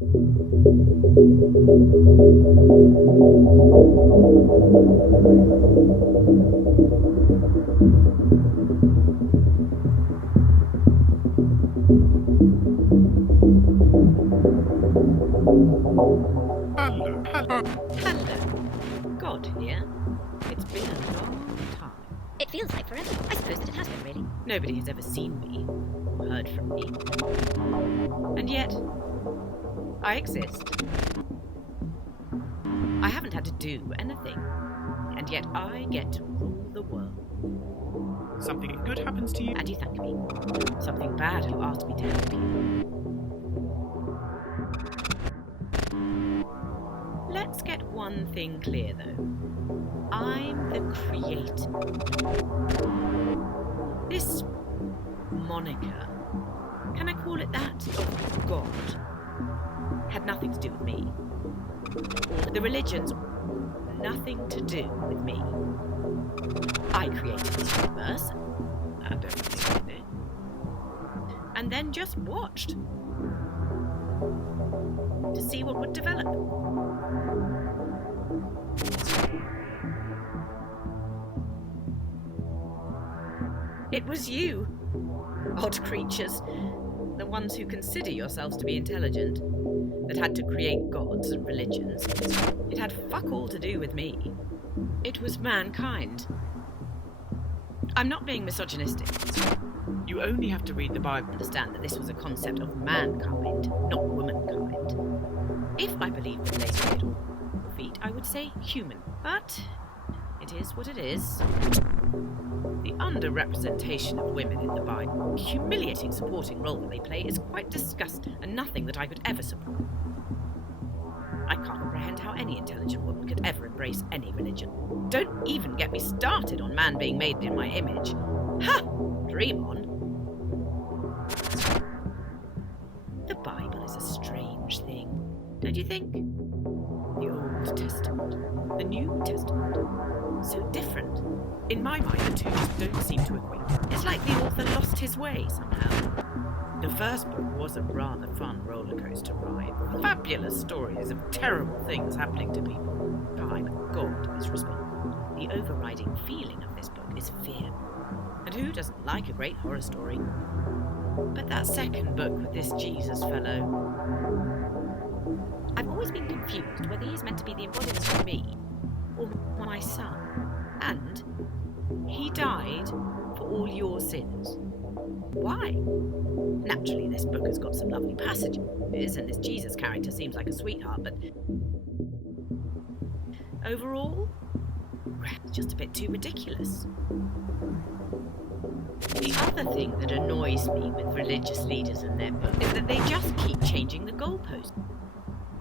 Hello. God here. It's been a long time. It feels like forever. I suppose that it has been, really. Nobody has ever seen me or heard from me. And yet, I exist. I haven't had to do anything. And yet I get to rule the world. Something good happens to you, and you thank me. Something bad, you ask me to help you. Let's get one thing clear, though. I'm the creator. This moniker, can I call it that, of God, had nothing to do with me. Or the religions, nothing to do with me. I created this universe, and everything in it, and then just watched to see what would develop. It was you, odd creatures, the ones who consider yourselves to be intelligent, that had to create gods and religions. It had fuck all to do with me. It was mankind. I'm not being misogynistic. You only have to read the Bible to understand that this was a concept of mankind, not womankind. If I believed that ladies had all feet, I would say human. But it is what it is. The underrepresentation of women in the Bible, the humiliating supporting role that they play, is quite disgusting and nothing that I could ever support. I can't comprehend how any intelligent woman could ever embrace any religion. Don't even get me started on man being made in my image. Ha! Dream on. The Bible is a strange thing, don't you think? The Old Testament, the New Testament, so different. In my mind, the two just don't seem to equate. It's like the author lost his way somehow. The first book was a rather fun rollercoaster ride. Fabulous stories of terrible things happening to people. Time, God is responsible. The overriding feeling of this book is fear. And who doesn't like a great horror story? But that second book with this Jesus fellow... I've always been confused whether he's meant to be the embodiment of me or my son. And he died for all your sins. Why? Naturally, this book has got some lovely passages, and this Jesus character seems like a sweetheart, but overall, it's just a bit too ridiculous. The other thing that annoys me with religious leaders and their books is that they just keep changing the goalpost.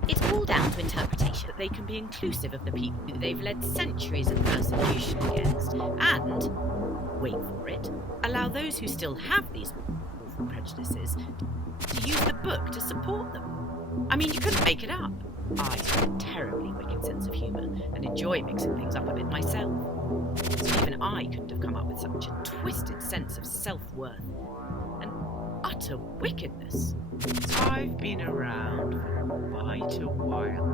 It's all down to interpretation. That they can be inclusive of the people that they've led centuries of persecution against, and, wait for it, allow those who still have these awful prejudices to use the book to support them. I mean, you couldn't make it up. I have a terribly wicked sense of humour and enjoy mixing things up a bit myself. Even I couldn't have come up with such a twisted sense of self-worth and utter wickedness. I've been around for quite a while.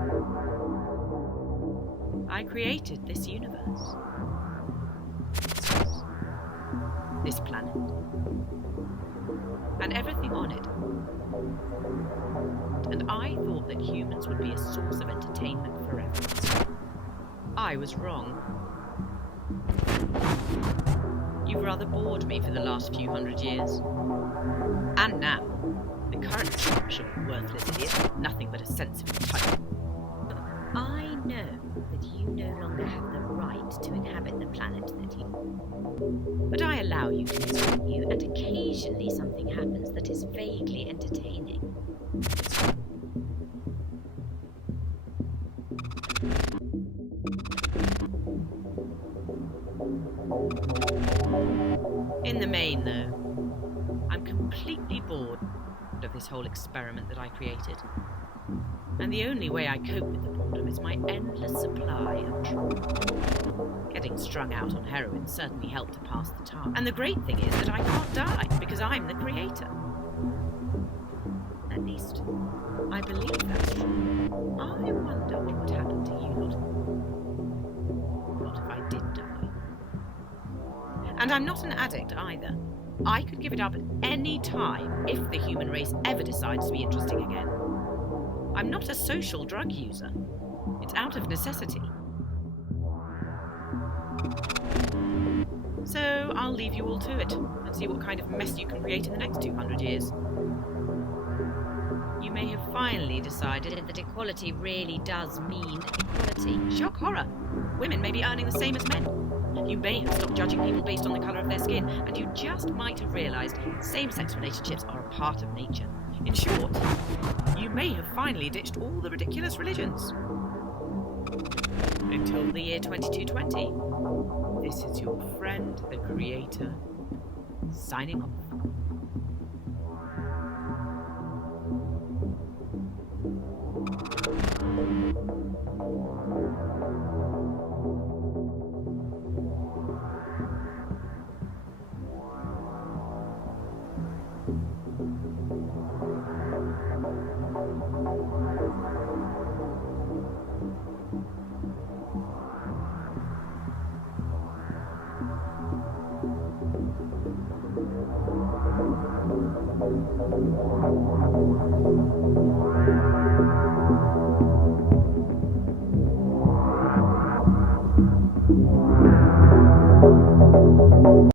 I created this universe. This planet. And everything on it. And I thought that humans would be a source of entertainment forever. I was wrong. You've rather bored me for the last few hundred years. And now, the current structure of worthless idiots, nothing but a sense of entitlement. I know that you no longer have the right to inhabit the planet that you... But I allow you to continue, and occasionally something happens that is vaguely entertaining. In the main, though, I'm completely bored of this whole experiment that I created. And the only way I cope with the boredom is my endless supply of trauma. Getting strung out on heroin certainly helped to pass the time. And the great thing is that I can't die because I'm the creator. At least, I believe that. And I'm not an addict either. I could give it up at any time if the human race ever decides to be interesting again. I'm not a social drug user. It's out of necessity. So I'll leave you all to it and see what kind of mess you can create in the next 200 years. You may have finally decided that equality really does mean equality. Shock horror. Women may be earning the same as men. You may have stopped judging people based on the colour of their skin, and you just might have realised same-sex relationships are a part of nature. In short, you may have finally ditched all the ridiculous religions. Until the year 2220. This is your friend, the Creator, signing off.